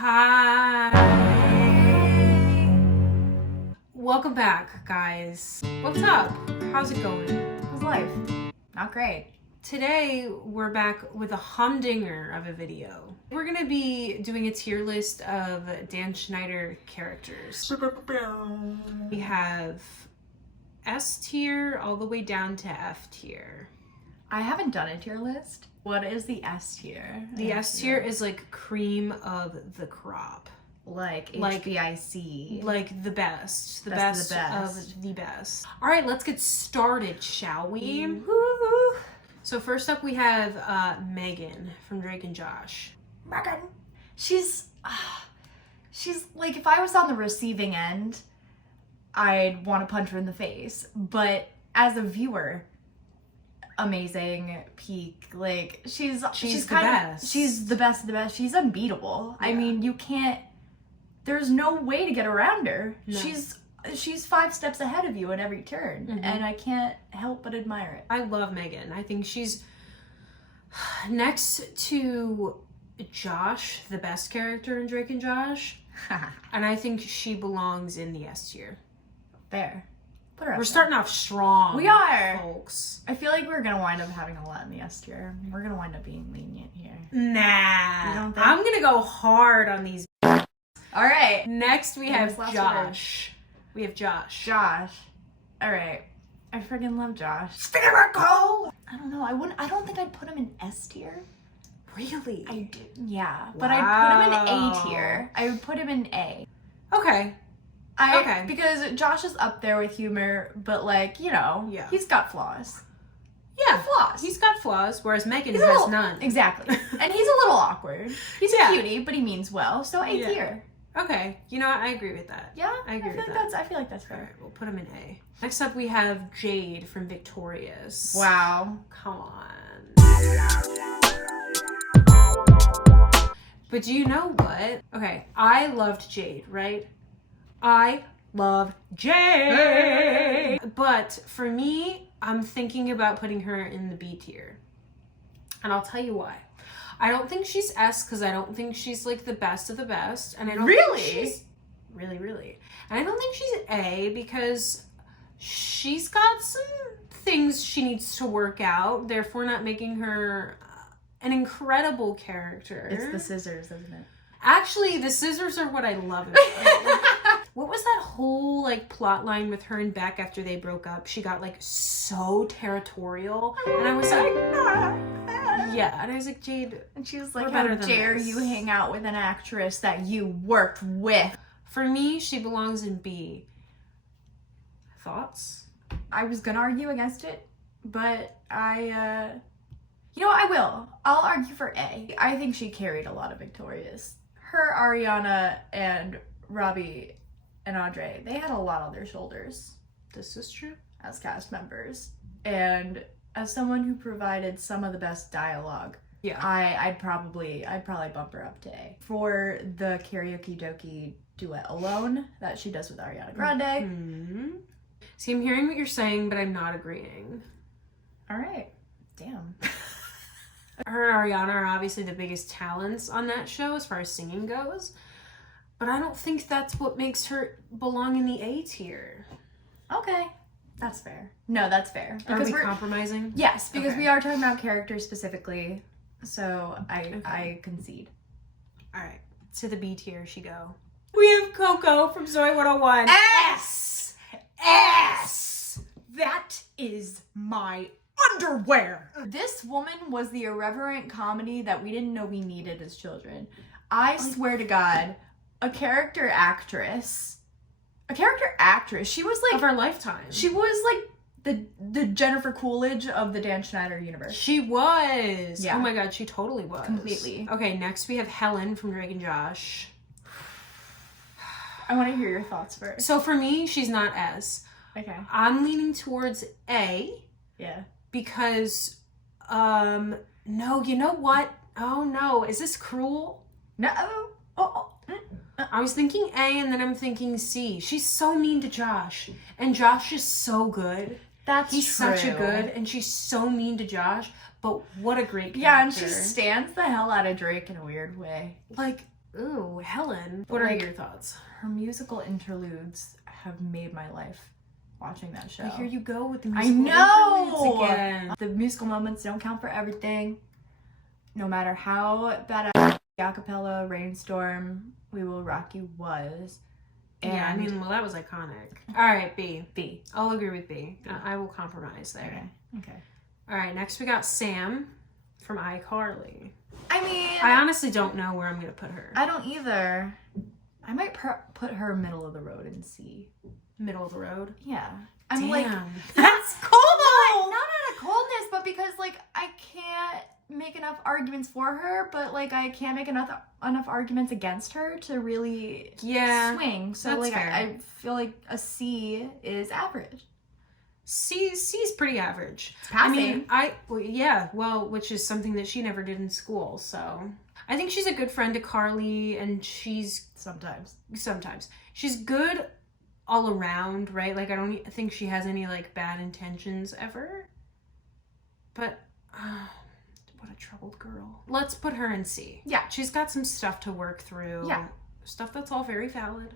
Hi. Welcome back, guys. What's up? How's it going? How's life? Not great. Today, we're back with a humdinger of a video. We're gonna be doing a tier list of Dan Schneider characters. We have S tier all the way down to F tier. I haven't done a tier list. What is the S tier? The S tier is like cream of the crop. Like HBIC. Like the best. The Best best of the best. of the best. All right, let's get started, shall we? Woo. So first up we have Megan from Drake and Josh. Megan. She's like, if I was on the receiving end, I'd want to punch her in the face. But as a viewer, amazing, peak. Like she's the kind best. of, she's the best of the best. She's unbeatable. Yeah. I mean, you can't. There's no way to get around her. No. She's 5 steps ahead of you in every turn, Mhm. and I can't help but admire it. I love Megan. I think she's next to Josh, the best character in Drake and Josh, and I think she belongs in the S tier. There. Put her up We're there. starting off strong. We are. folks. I feel like we're gonna wind up having a lot in the S tier. We're gonna wind up being lenient here. Nah. You don't think? I'm gonna go hard on these. All right. Next we have Famous last Josh. We have Josh. Josh. All right. I freaking love Josh. I don't know. I don't think I'd put him in S tier. Really? I do. Yeah, but I'd put him in Wow. A tier. I would put him in A. Okay. Okay. Because Josh is up there with humor, but like, you know, Yeah. he's got flaws. Yeah. Flaws. He's got flaws, whereas Megan He's has a little, none. Exactly. And he's a little awkward. He's Yeah. a cutie, but he means well. So A Yeah. tier. Okay. You know what? I agree with that. Yeah, I agree feel with like that. I feel like that's All fair. right, we'll put him in A. Next up, we have Jade from Victorious. Wow. Come on. But do you know what? Okay, I loved Jade, right? I love Jade. But for me, I'm thinking about putting her in the B tier. And I'll tell you why. I don't think she's S because I don't think she's like the best of the best. And I don't Really? think she's really. And I don't think she's A because she's got some things she needs to work out, therefore not making her an incredible character. It's the scissors, isn't it? Actually, the scissors are what I love about her. What was that whole like plot line with her and Beck after they broke up? She got like so territorial, and I was like, yeah, and I was like, Jade. And she was We're like, better how than dare this. you hang out with an actress that you worked with? For me, she belongs in B. Thoughts? I was gonna argue against it, but you know what, I will. I'll argue for A. I think she carried a lot of Victorious. Her, Ariana, and Robbie and Andre, they had a lot on their shoulders This is true. as cast members. And as someone who provided some of the best dialogue, Yeah. I'd probably bump her up to A. For the karaoke dokie duet alone that she does with Ariana Grande. Hmm. See, I'm hearing what you're saying, but I'm not agreeing. All right. Damn. Her and Ariana are obviously the biggest talents on that show as far as singing goes, but I don't think that's what makes her belong in the A tier. Okay. That's fair. No, that's fair. Are we we're compromising? Yes, because Okay. we are talking about characters specifically. So I concede. All right, to the B tier she go. We have Coco from Zoe 101. S! That is my underwear. This woman was the irreverent comedy that we didn't know we needed as children. I swear to God, a character actress. She was Of like our lifetime. she was like the Jennifer Coolidge of the Dan Schneider universe. She was. Yeah. Oh my god, she totally was. Completely. Okay, next we have Helen from Drake and Josh. I want to hear your thoughts first. So for me, she's not S. Okay. I'm leaning towards A. Yeah. Because, no, you know what? Oh no, is this cruel? No. Oh. I was thinking A and then I'm thinking C. She's so mean to Josh. And Josh is so good. That's He's true. such a good, and she's so mean to Josh, but what a great character. Yeah, and she stands the hell out of Drake in a weird way. Like, Ooh, Helen. What are your thoughts? Her musical interludes have made my life watching that show. But here you go with the I musical know! interludes again. The musical moments don't count for everything. No matter how bad a cappella Rainstorm, We Will Rock You was. And yeah, I mean, well, that was iconic. All right, B. B. I'll agree with B. I will compromise there. Okay. All right, next we got Sam from iCarly. I mean, I honestly don't know where I'm going to put her. I don't either. I might put her middle of the road in C. Middle of the road? Yeah. I'm Damn. like, That's cool! not out of coldness, but because, like, I can't make enough arguments for her, but, like, I can't make enough arguments against her to really swing. So, that's like, fair. I feel like a C is average. C's pretty average. It's passing. I mean, which is something that she never did in school, so. I think she's a good friend to Carly, and she's... Sometimes. She's good all around, right? Like, I don't think she has any, like, bad intentions ever. But, what a troubled girl. Let's put her in C. Yeah. She's got some stuff to work through. Yeah. Stuff that's all very valid.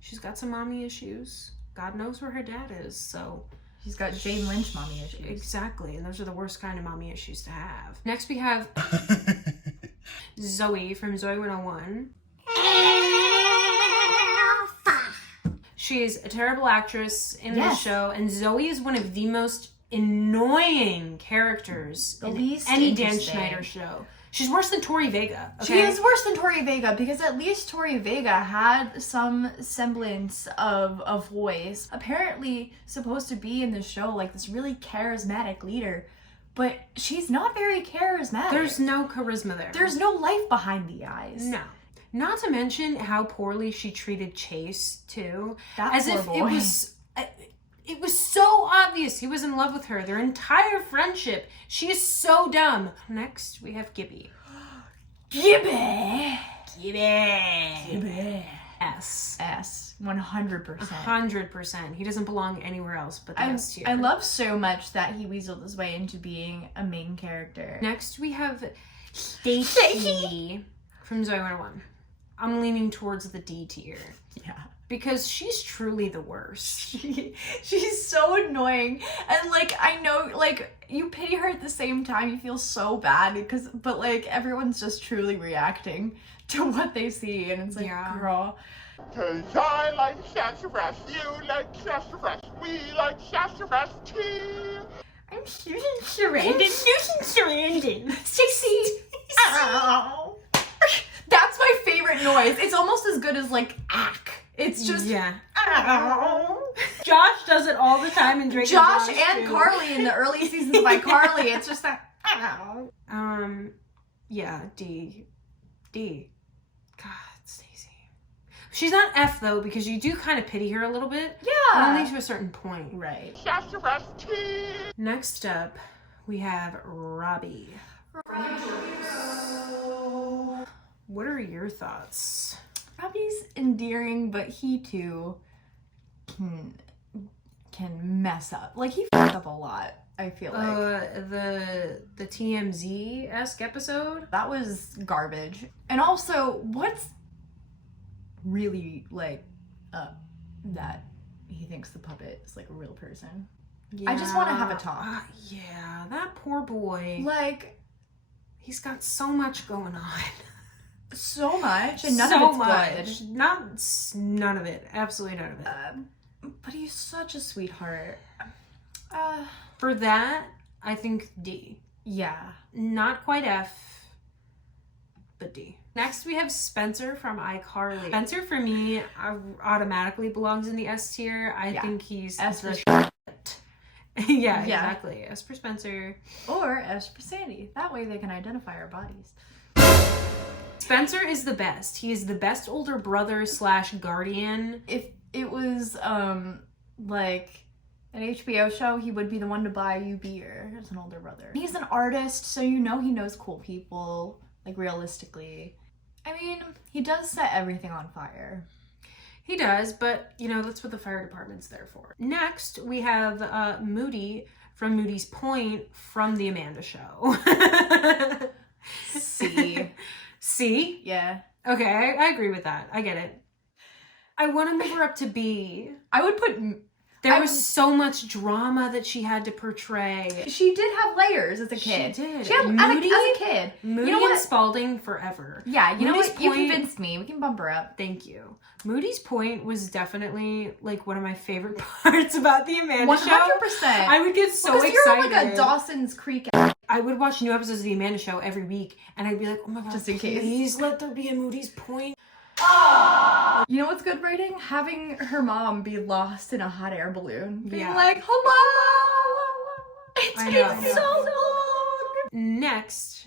She's got some mommy issues. God knows where her dad is, so... She's got Jane Lynch mommy issues. Exactly, and those are the worst kind of mommy issues to have. Next we have Zoe from Zoe 101. She is a terrible actress in the show, and Zoe is one of the most annoying characters in any Dan Schneider show. She's worse than Tori Vega. Okay? She is worse than Tori Vega because at least Tori Vega had some semblance of a voice. Apparently supposed to be in the show like this really charismatic leader, but she's not very charismatic. There's no charisma there. There's no life behind the eyes. No. Not to mention how poorly she treated Chase too. That As poor if boy. it was so obvious he was in love with her. Their entire friendship. She is so dumb. Next, we have Gibby. Gibby! S. 100%. 100%. He doesn't belong anywhere else but the S tier. I love so much that he weaseled his way into being a main character. Next, we have Stacey from Zoe 101. I'm leaning towards the D tier. Yeah. Because she's truly the worst. She's so annoying. And, like, I know, like, you pity her at the same time. You feel so bad but, like, everyone's just truly reacting to what they see. And it's like, girl. 'Cause I like sassafras, you like sassafras, we like sassafras too. I'm Susan Sarandon. Stacey. Ow. That's my favorite noise. It's almost as good as, like, ack. It's just, ow. Josh does it all the time in Drake Josh and and Carly in the early seasons of iCarly. It's just that, ow. Yeah, D. God, Stacey. She's not F, though, because you do kind of pity her a little bit. Yeah. But only to a certain point. Right. Sassafras tea. Next up, we have Robbie. What are your thoughts? Robbie's endearing, but he too can mess up. Like, he fucked up a lot, I feel like. The TMZ-esque episode? That was garbage. And also, what's really, like, that he thinks the puppet is, like, a real person? Yeah. I just want to have a talk. Yeah, that poor boy. Like, he's got so much going on. So much, and none of it's good. None of it. Absolutely none of it. But he's such a sweetheart. For that, I think D. Yeah. Not quite F, but D. Next, we have Spencer from iCarly. Spencer, for me, automatically belongs in the S tier. I think he's S for shit. Yeah, exactly. S for Spencer. Or S for Sandy. That way they can identify our bodies. Spencer is the best. He is the best older brother / guardian. If it was, like, an HBO show, he would be the one to buy you beer as an older brother. He's an artist, so you know he knows cool people, like, realistically. I mean, he does set everything on fire. He does, but, you know, that's what the fire department's there for. Next, we have Moody from Moody's Point from The Amanda Show. C. C? Yeah. Okay, I agree with that. I get it. I want to move her up to B. I would put... There was so much drama that she had to portray. She did have layers as a kid. She did. She had, Moody, as a kid. Moody You know and what? Spalding forever. Yeah, you know Moody's what? You point- convinced me. We can bump her up. Thank you. Moody's point was definitely like one of my favorite parts about the Amanda 100%. Show. I would get so because excited. you're like a Dawson's Creek. I would watch new episodes of the Amanda Show every week, and I'd be like, "Oh my god, Just in case. please let there be a Moody's point." You know what's good writing? Having her mom be lost in a hot air balloon. Being Yeah. like, hello! It's I been know. so long! Next,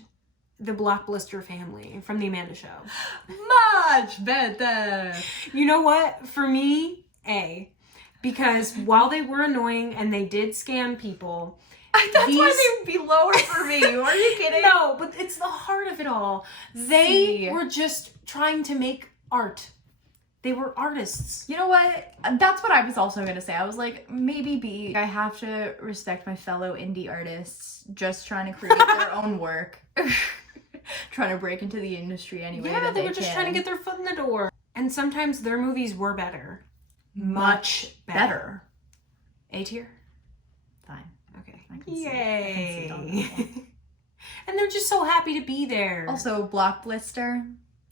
the Blockbuster family from the Amanda Show. Much better! You know what? For me, A. Because while they were annoying and they did scam people, That's why These- they would be lower for me. Are you kidding? no, but it's the heart of it all. They See. were just trying to make art. They were artists. You know what? That's what I was also going to say. I was like, maybe B. I have to respect my fellow indie artists just trying to create their own work. Trying to break into the industry anyway. Yeah, that they were just trying to get their foot in the door. And sometimes their movies were better. much better. A tier? Fine. Okay. I can see it. I can see Yay. it on that one. And they're just so happy to be there. Also, Block Blister.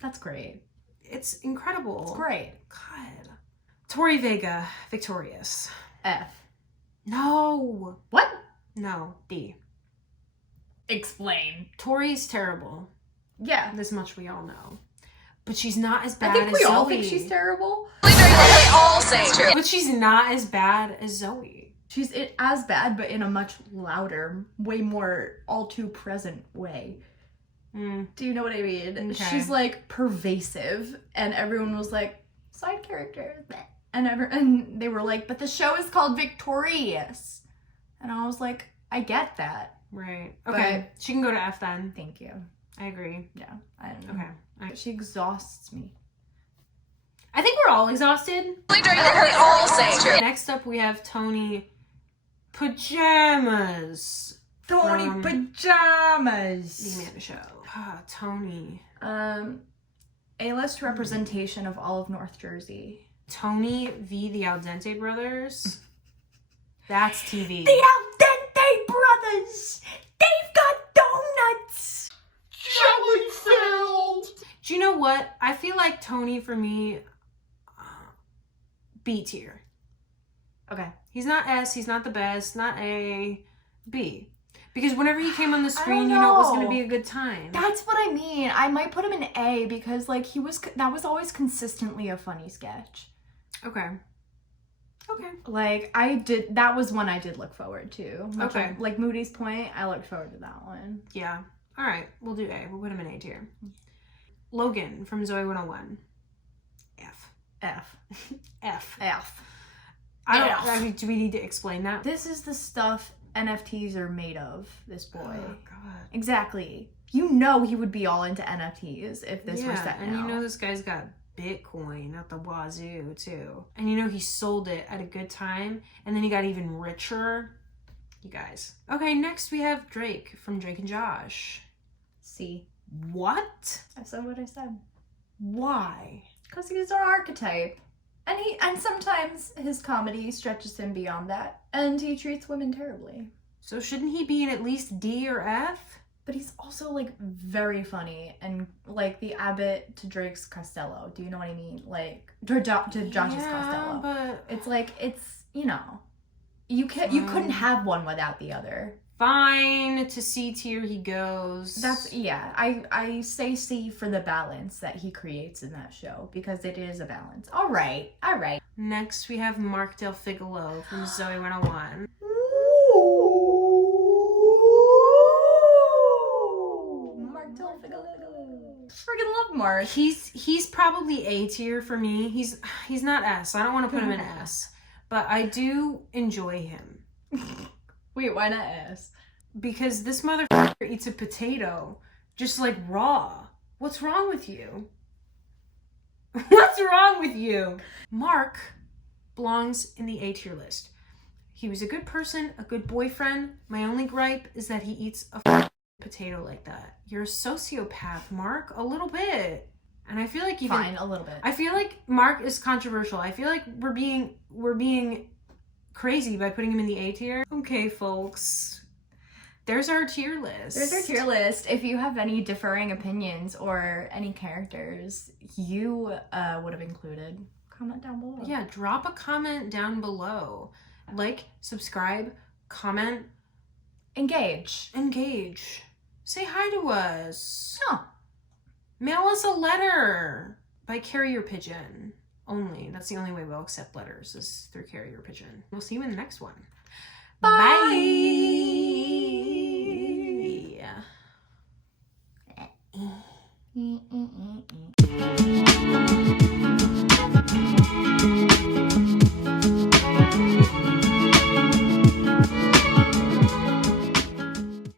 That's great. It's incredible. It's great. God. Tori Vega, victorious. F. No. What? No. D. Explain. Tori's terrible. Yeah. This much we all know. But she's not as I bad think as we Zoe. all think she's terrible. They all say it's true. But she's not as bad as Zoe. She's as bad, but in a much louder, way more all too present way. Mm. Do you know what I mean? Okay. She's like pervasive, and everyone was like, side character. Bleh. And they were like, but the show is called Victorious. And I was like, I get that. Right. Okay. She can go to F then. Thank you. I agree. Yeah. I don't know. Okay. I- She exhausts me. I think we're all exhausted. They all say it's true. Next up, we have Tony Pajamas. Tony From The Pajamas. Amanda Show. Ah, Tony. A-list representation of all of North Jersey. Tony v. the Al Dente Brothers. That's TV. The Al Dente Brothers! They've got donuts! Jelly filled. Do you know what? I feel like Tony, for me, B tier. Okay. He's not S, he's not the best, not A, B. Because whenever he came on the I screen, don't you know it was going to know. be a good time. That's what I mean. I might put him in A because, like, that was always consistently a funny sketch. Okay. Okay. Like, that was one I did look forward to. Much Okay. like Moody's Point, I looked forward to that one. Yeah. All right. We'll do A. We'll put him in A tier. Logan from Zoe 101. F. F. F. F. I mean, do we need to explain that? This is the stuff NFTs are made of, this boy. Oh, God. Exactly. You know he would be all into NFTs if this were set and now. you know this guy's got Bitcoin at the wazoo, too. And you know he sold it at a good time, and then he got even richer. You guys. Okay, next we have Drake from Drake and Josh. C. What? I said what I said. Why? Because he's our archetype. And sometimes his comedy stretches him beyond that. And he treats women terribly. So shouldn't he be in at least D or F? But he's also, like, very funny. And, like, the Abbott to Drake's Costello. Do you know what I mean? Like, to Josh's Costello. But It's like, it's, you know. You couldn't have one without the other. fine, to C tier he goes. I say C for the balance that he creates in that show, because it is a balance. All right. Next we have Mark Del Figolo from Zoe 101. Mark Del Figolo. Friggin' love Mark. He's probably A tier for me. He's not S. I don't want to put him in S, but I do enjoy him. Wait, why not S? Because this motherfucker eats a potato just like raw. What's wrong with you? What's wrong with you? Mark belongs in the A tier list. He was a good person, a good boyfriend. My only gripe is that he eats a potato like that. You're a sociopath, Mark. A little bit. And I feel like even Fine, a little bit. I feel like Mark is controversial. I feel like we're being crazy by putting him in the A tier. Okay, folks. There's our tier list. There's our tier list. If you have any differing opinions or any characters you would have included, comment down below. Yeah, drop a comment down below. Like, subscribe, comment, Engage. say hi to us. Oh. Mail us a letter by carrier pigeon only. That's the only way we'll accept letters is through carrier pigeon. We'll see you in the next one. Bye. Bye.